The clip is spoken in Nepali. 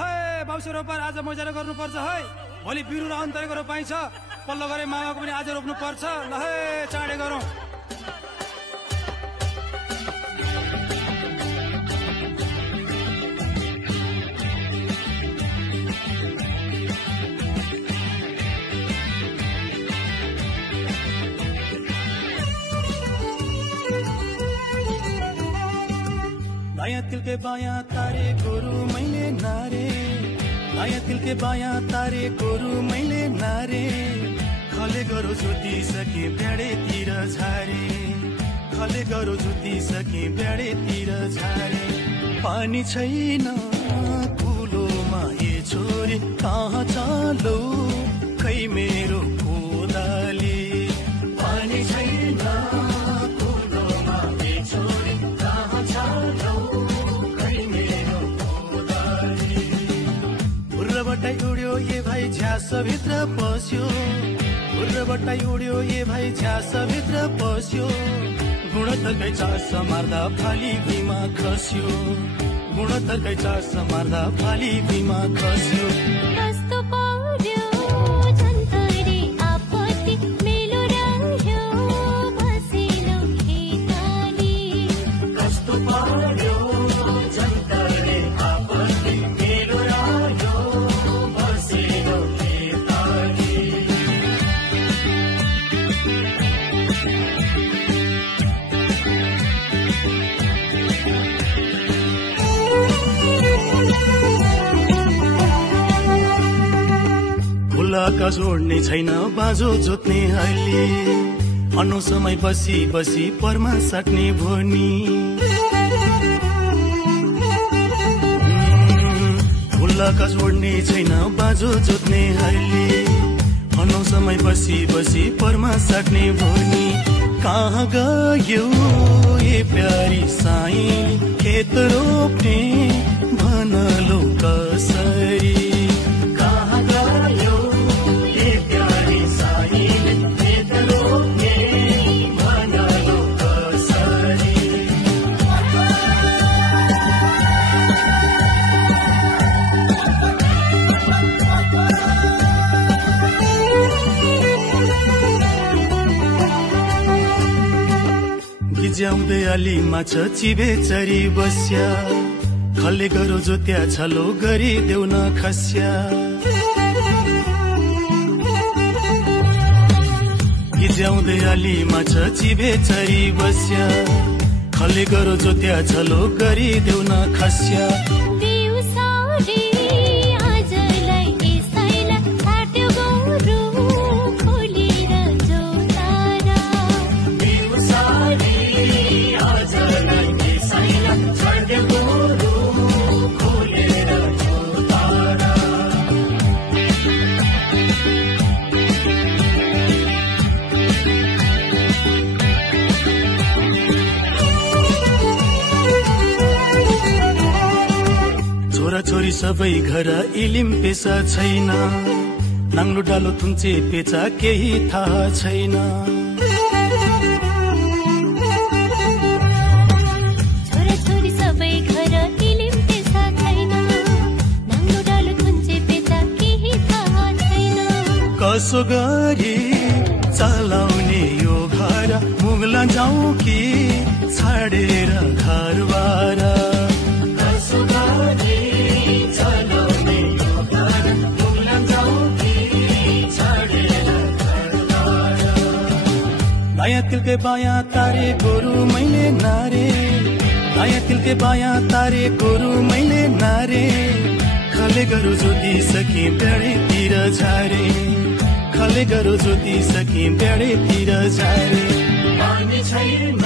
है बाउसे रोपर आज मजाले गर्नुपर्छ है। भोलि बिरु र अन्तरेको रोपाइँ छ, पल्लो गरे मामाको पनि आज रोप्नु पर्छ। ल है चाँडै गरौँ। दायाँ तिल के बायाँ तारे गोरु मैले नारे, दायाँ तिल के बायाँ तारे गोरु मैले नारे। खले गरो जुती सके ब्याडेतिर झारे, खले गरो जुती सके ब्याडेतिर झारे। पानी छैन कुलोमा ए छोरी कहाँ चालो खै मेरो कोदाली। पानी छैन कुलोमा ए छोरी कहाँ चालो खै मेरो कोदाली। बुर्रबटाई उड्यो ए भाइ झ्यास भित्र पस्यो, बुर्रबटाई उड्यो ए भाइ झ्यास भित्र पस्यो। गुणथरकै चास मार्दा फाली भुइँमा खस्यो, गुणथरकै चास मार्दा फाली भुइँमा खस्यो। कस्तो पर्यो झन्तरी आपत्ति मेलो रह्यो बसिलो खेताली। कस्तो पर्यो झन्तरी आपत्ति मेलो रह्यो बसिलो खेताली। खुलाका जोड्ने छैन बाजो जोत्ने हली, अनु समय बसी बसी परमा साट्ने भोनी। खुलाका जोड्ने छैन बाजो जोत्ने हली, अनु समय बसी बसी परमा साट्ने भोनी। कहाँ गयो ए प्यारी साइली खेत रोप्ने भनलो कसरी। कहाँ गयो ए प्यारी साइली खेत रोप्ने भनलो कसरी। गिज्याउँदै अलि माछ चिबे चरी बस्या, खले गरो जोत्या छलो गरी देउ न खस्या। गिज्याउँदै अलि माछ चिबे चरी बस्या, खले गरो जोत्या छलो गरी देउ न खस्या। दिउँसरी आजलाई यसैला काट्यो गोरु खोलेर जोतारा। दिउँसरी आजलाई यसैला काट्यो गोरु खोलेर जोतारा। छोरी सबै घर इलिम पेसा छैन, नाङ्लो डालो थुन्चे पेचा केही थाहा छैन। छोरी सबै घर इलिम पेसा छैन, नाङ्लो डालो थुन्चे पेचा केही थाहा छैन। कसो गरी चलाउने यो घर, मुगला जाउँ कि छाडेर घरबार। कसो गरी चलाउने यो घर, मुगला जाउँ कि छाडेर घरबार। दायाँ तिल के बायाँ तारे गोरु मैले नारे, दायाँ तिल के बायाँ तारे गोरु मैले नारे। खले गरो जोती सके ब्याडेतिर झारे, खले गरो जोती सके ब्याडेतिर झारे। पानी छैन